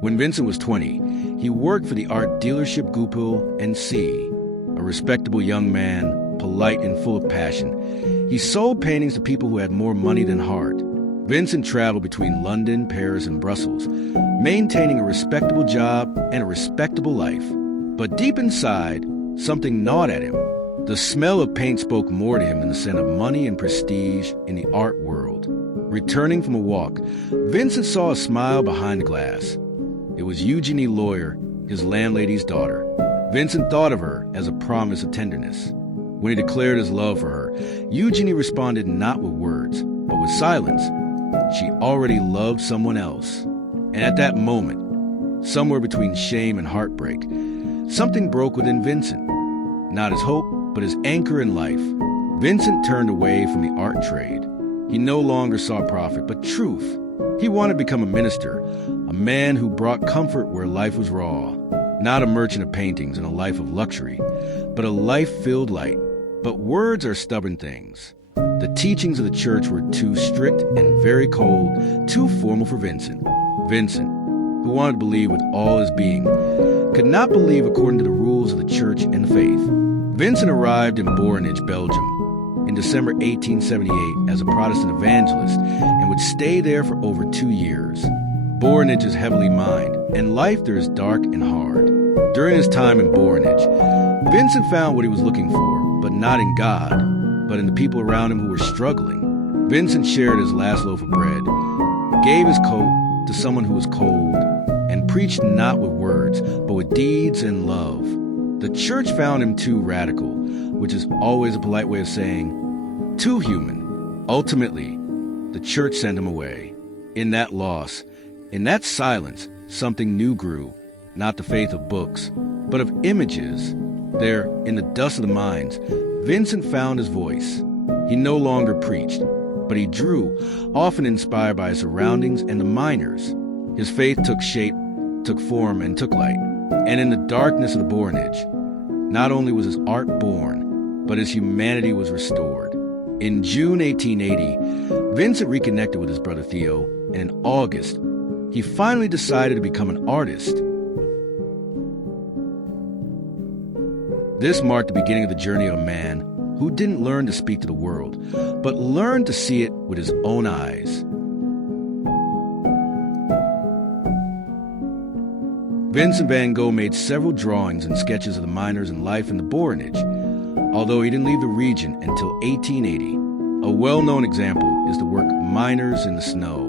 When Vincent was 20, he worked for the art dealership Goupil & C, a respectable young man, polite and full of passion. He sold paintings to people who had more money than heart. Vincent traveled between London, Paris, and Brussels, maintaining a respectable job and a respectable life. But deep inside, something gnawed at him. The smell of paint spoke more to him than the scent of money and prestige in the art world. Returning from a walk, Vincent saw a smile behind the glass. It was Eugenie Lawyer, his landlady's daughter. Vincent thought of her as a promise of tenderness. When he declared his love for her, Eugenie responded not with words, but with silence. She already loved someone else. And at that moment, somewhere between shame and heartbreak, something broke within Vincent. Not his hope, but his anchor in life. Vincent turned away from the art trade. He no longer saw profit, but truth. He wanted to become a minister, a man who brought comfort where life was raw. Not a merchant of paintings and a life of luxury, but a life-filled light. But words are stubborn things. The teachings of the church were too strict and very cold, too formal for Vincent. Vincent, who wanted to believe with all his being, could not believe according to the rules of the church and the faith. Vincent arrived in Borinage, Belgium, in December 1878 as a Protestant evangelist and would stay there for over 2 years. Borinage is heavily mined, and life there is dark and hard. During his time in Borinage, Vincent found what he was looking for, but not in God, but in the people around him who were struggling. Vincent shared his last loaf of bread, gave his coat to someone who was cold, and preached not with words, but with deeds and love. The church found him too radical, which is always a polite way of saying too human. Ultimately, the church sent him away. In that loss, in that silence, something new grew, not the faith of books, but of images. There, in the dust of the mines, Vincent found his voice. He no longer preached, but he drew, often inspired by his surroundings and the miners. His faith took shape, took form, and took light. And in the darkness of the Borinage, not only was his art born, but his humanity was restored. In June 1880, Vincent reconnected with his brother Theo, and in August, he finally decided to become an artist. This marked the beginning of the journey of a man who didn't learn to speak to the world, but learned to see it with his own eyes. Vincent van Gogh made several drawings and sketches of the miners and life in the Borinage, although he didn't leave the region until 1880. A well-known example is the work Miners in the Snow.